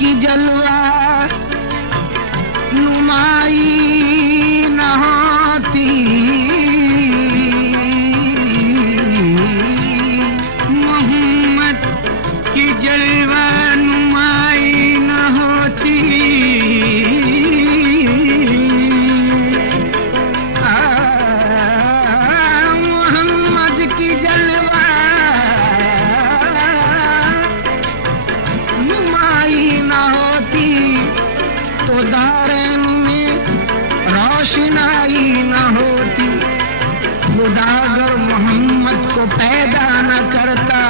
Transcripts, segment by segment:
की जलवा नुमाई न होती, मोहम्मद की जलवा नुमाई न होती, मोहम्मद की जलवा नुमाई न होती तो दारैन में रोशनाई न होती। खुदा अगर मोहम्मद को पैदा न करता,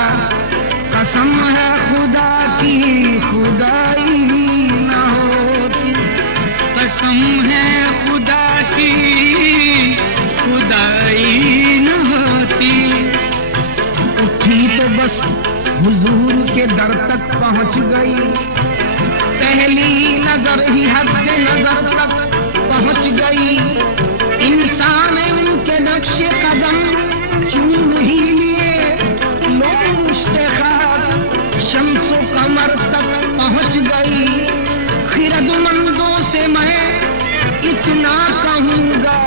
कसम है खुदा की खुदाई न होती, कसम है खुदा की खुदाई न होती। उठी तो बस हुजूर के दर तक पहुंच गई, पहली नजर ही हद नजर तक पहुंच गई। इंसान उनके नक्शे कदम चूम ही लिए, लो मुश्ताक शम्सो कमर तक पहुंच गई। खिरदमंदों से मैं इतना कहूंगा,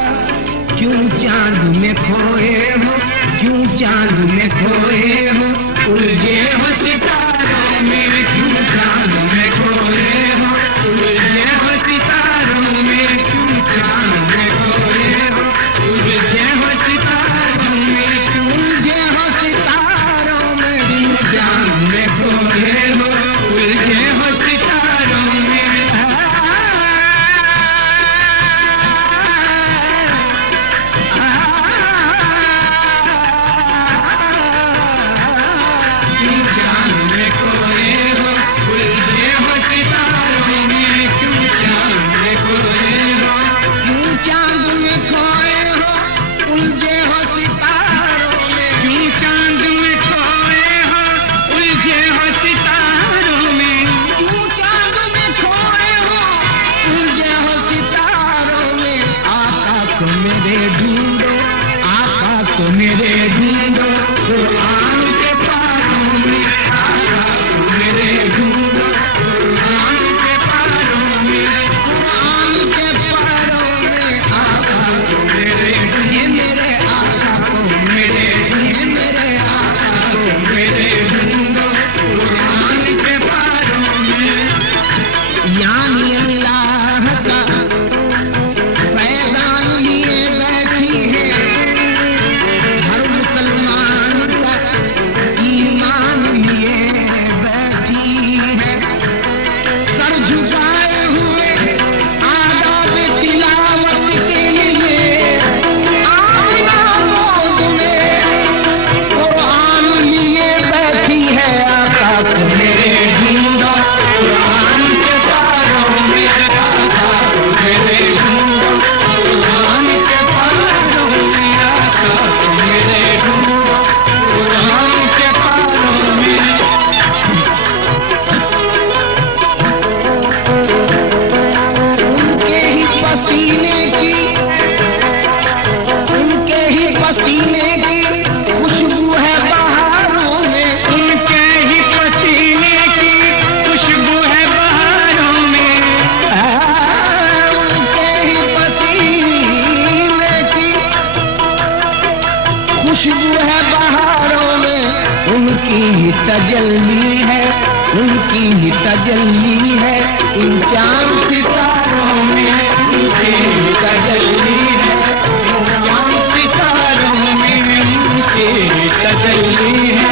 क्यों चांद में खोए हो, क्यों चांद में खोए हो, उलझे हो सितारों में, क्यों चांद में खोए हो, उलझे हो सितारों में, क्यों चांद में खोए हो, उलझे हो सितारों में, उलझे हो सितारों में, क्यों चांद में खोए हो, उलझे हो सितारों में। तजल्ली है, उनकी ही तजल्ली है इन चांद सितारों में, उनकी ही तजल्ली है इन चांद सितारों में, उनकी ही तजल्ली है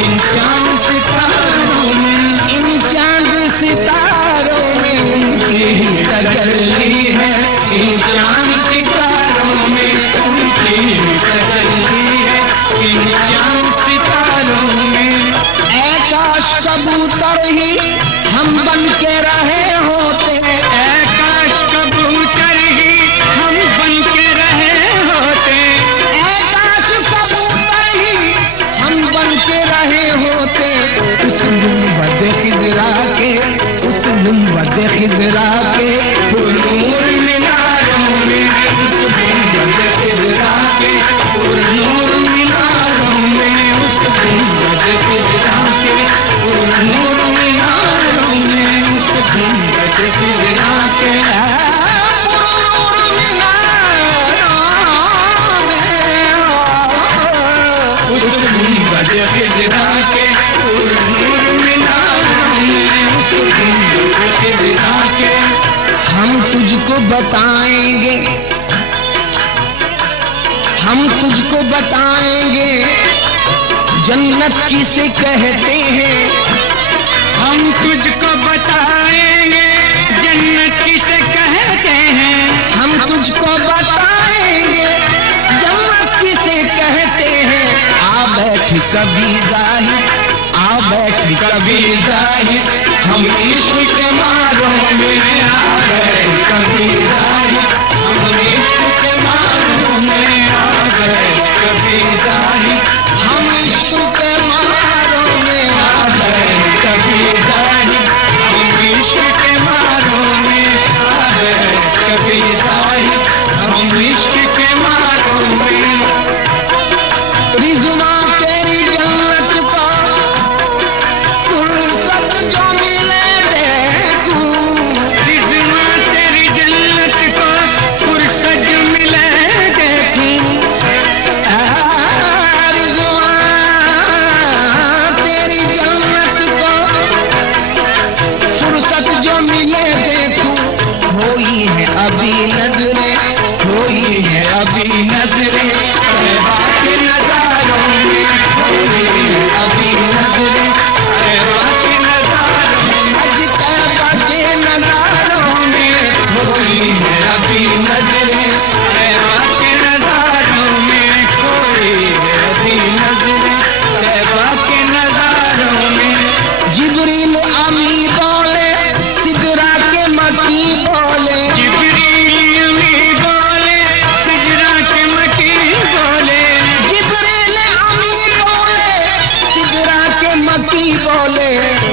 इन चांद सितारों में, इन चांद सितारों में उनकी ही तजल्ली है, इन चांद सितारों में उनकी ही तजल्ली है, इन चांद सितारों में। काश कबूतर ही हम बन के रहे होते, काश कबूतर ही हम बन के रहे होते, काश कबूतर ही हम बन के रहे होते। उस गुंबद खिजरा के, उस गुंबद खिजरा के नूर मीनारों में, उस गुंबद खिजरा के नूर मीनारों में, उस गुंबद खिजरा के नूर मीनारों में, उस उस गुंबद खिजरा के नूर मिला हमें उस गुंबद खिजरा के। हम तुझको बताएंगे, हम तुझको बताएंगे जन्नत किसे कहते हैं। हम तुझको बताएंगे जन्नत किसे कहते हैं। हम तुझको बताएंगे जन्नत किसे कहते हैं। आ बैठ कभी जाहिर, आ बैठ कभी जाहिर, हम इश्क के मारों में आ बैठ कभी जाहिर, हम इश्क के मारों में आ बैठ कभी जाहिर, हम इश्क के मारों में आ बैठ कभी जाहिर, हम इश्क के मारों में आ बैठ कभी जाहिर, हम इश्क के मारों में। रिज़वा तेरी जन्नत को फुर्सत जो मिले देखूं, रिज़वा तेरी जन्नत को फुर्सत जो मिले देखूं, रिज़वा तेरी जन्नत को फुर्सत जो मिले देखूं। होई है अभी नजरें, होई है अभी नजरें तैबा के नजारों में, होई है अभी नजरें तैबा के नजारों में, आज तैबा के नजारों में होई है अभी नजरें तैबा के नजारों में, होई है अभी नजरें तैबा के नजारों में। जिब्रील अमी बोले सिदरा के मकी बोले, जिब्रील अमी बोले सिदरा के मकी बोले, जिब्रील अमी बोले सिदरा के मकी बोले।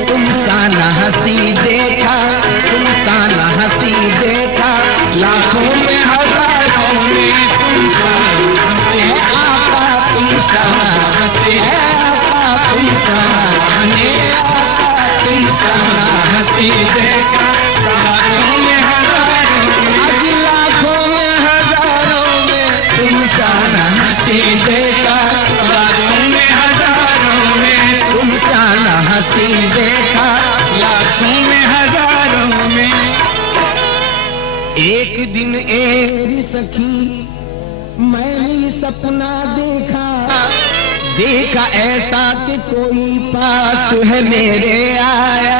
तुम सा न हंसी देखा, तुम सा न हंसी देखा लाखों में हजारों में, तुम सा न हंसी है आका, तुम सा न हंसी है आका, तुम सा न हंसी है आका, तुम सा न हंसी देखा लाखों में हजारों में, आज लाखों में हजारों में तुम सा न हंसी देखा, लाखों में हजारों में तुम सा न हंसी देखा, लाखों में हजारों में। एक दिन एक सखी मैंने सपना देखा, देखा ऐसा कि कोई पास है मेरे आया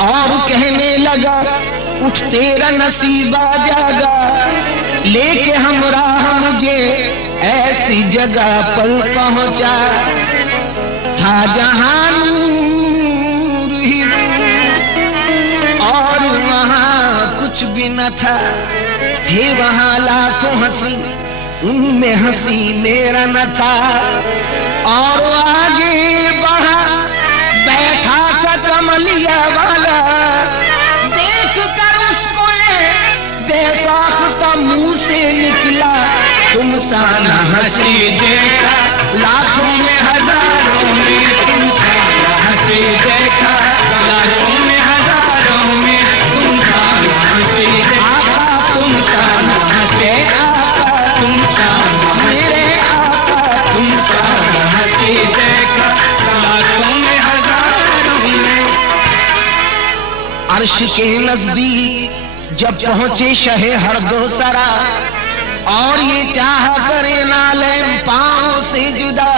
और कहने लगा उठ तेरा नसीबा जागा, लेके हमरा मुझे ऐसी जगह पर पहुंचा था जहां नूर ही नूर और वहां कुछ भी न था, हे वहां लाखों हंसी उनमें हंसी मेरा न था। और आगे बढ़ा बैठा था कमलिया वाला, देख कर उसको बेसाख्ता मुंह से निकला तुम सा न हंसी देखा, लाखों में हजारों में तुम सा न हंसी देखा, लाखों में हजारों में तुम सा न हंसी देखा, तुम सा न हंसे आका, तुम सा न मेरे आका, तुम सा न हंसी देखा लाखों में हजारों में। अर्श के नजदीक जब पहुंचे शहे हरदोसरा और ये चाह करे नाले पांव से जुदा,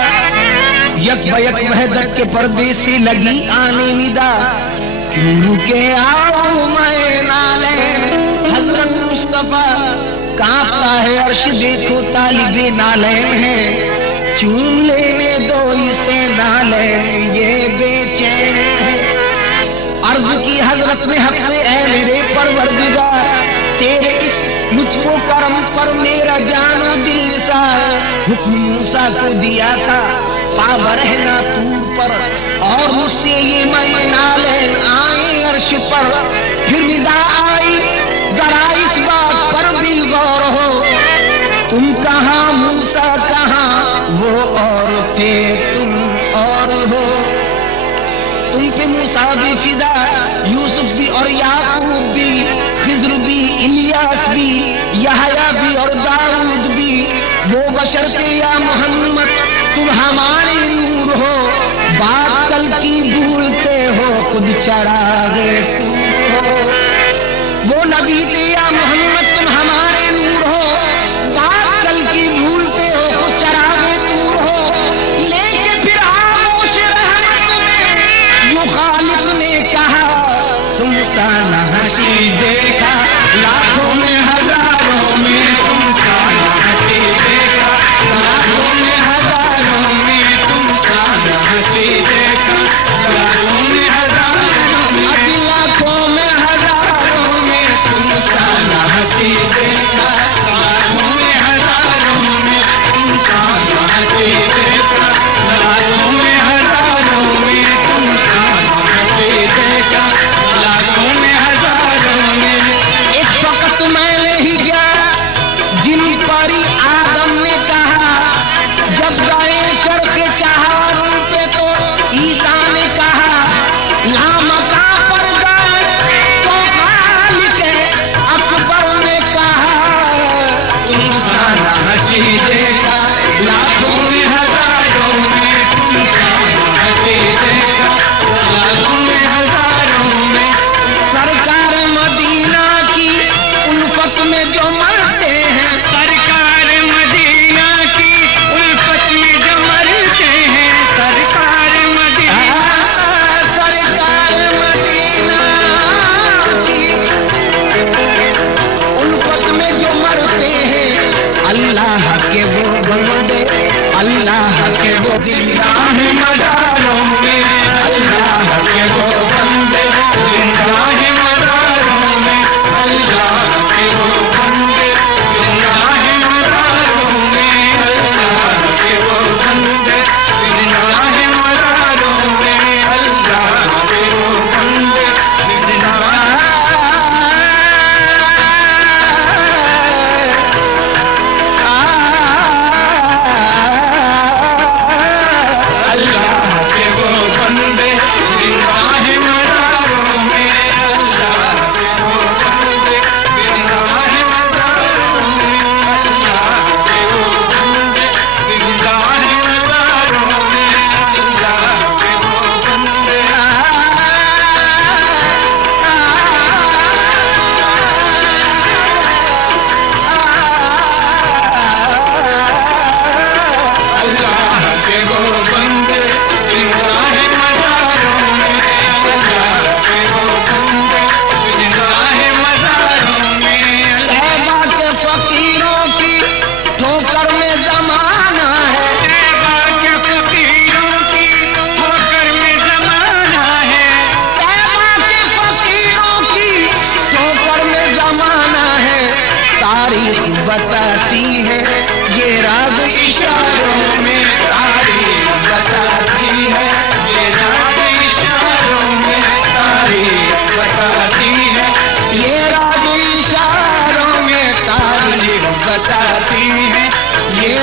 यक बयक वहदत के पर्दे से लगी आने निदा, क्यों रुके आओ मैं नाले हजरत मुस्तफा, कांपता है अर्श देखो तालिबे नालैन है, चूम लेने दो इसे नालैन ये बेचैन है। अर्ज की हजरत ने हक से ऐ मेरे परवरदिगार, तेरे इस लुत्फो करम पर मेरा जानो दिल निसार, हुक्म मूसा को दिया था पावर रहना तूर पर, और मुझसे ये मैं नालैन आए अर्श पर, फिर निदा आई जरा इस बात पर भी गौर हो, तुम कहाँ मूसा कहाँ वो और थे तुम और हो। तुम पे मूसा भी फिदा, यूसुफ भी और याकूब भी, खिज्र भी, इलियास भी, यहया भी और दाऊद भी, वो बशर थे या मोहम्मद तुम हमारी नूर हो, बात कल की भूलते हो, खुद चरागे तुम हो। वो नबी थे या मोहम्मद, तुम हमारे नूर हो, बात कल की भूलते हो, खुद चरागे दूर हो। लेके फिर खामोश रहमत में मुखालिफ ने कहा, तुम सा हंसी देखा लाखों में हजारों में, तुम सा हंसी देखा लाखों में हजारों में, तुम सा हंसी देखा लाखों में हजारों में, लाखों में हजारों में, तुम सा हंसी देखा लाखों में हजारों में, तुम सा हंसी देखा लाखों में हजारों में, तुम सा हंसी देखा लाखों में हजारों में। एक वक्त मैंने ही गया जिन परी आदम ने कहा, जब गए करके चहारों पे तो ईसा ने कहा, लामका पर गए तो खालिक अकबर ने कहा, तुम सा हंसी देखा लाखों में हजारों में, तुम सा हंसी देखा लाखों में हजारों में। सरकार मदीना की उल्फत में जो मरते हैं, सरकार मदीना की उल्फत में जो मरते हैं, सरकार मदीना सरकार मदीना की उल्फत में जो मरते हैं, अल्लाह के वो बंदे, अल्लाह के वो जिंदा है मज़ारों में, अल्लाह के वो बंदे जिंदा है मज़ारों में, अल्लाह के वो बंदे जिंदा है मज़ारों में, अल्लाह के वो बंदे जिंदा है मज़ारों में, अल्लाह के वो बंदे जिंदा अल्लाह के वो बंदे जिंदा है मज़ारों में, अल्लाह के वो बंदे जिंदा है मज़ारों में, अल्लाह के वो बंदे जिंदा है मज़ारों में, अल्लाह के वो बंदे। अल्लाह के वो बंदे जिंदा है मज़ारों में, अल्लाह के वो बंदे जिंदा है मज़ारों में। तैबा के फकीरों की ठोकर में ज़माना है, तैबा के फकीरों की ठोकर में ज़माना है, तैबा के फकीरों की ठोकर में ज़माना है। तारीख बताती है ये राज इशारों में, तारीख बताती है ये राज इशारों में, तारीख बताती है ये राज इशारों में, तारीख बताती है ये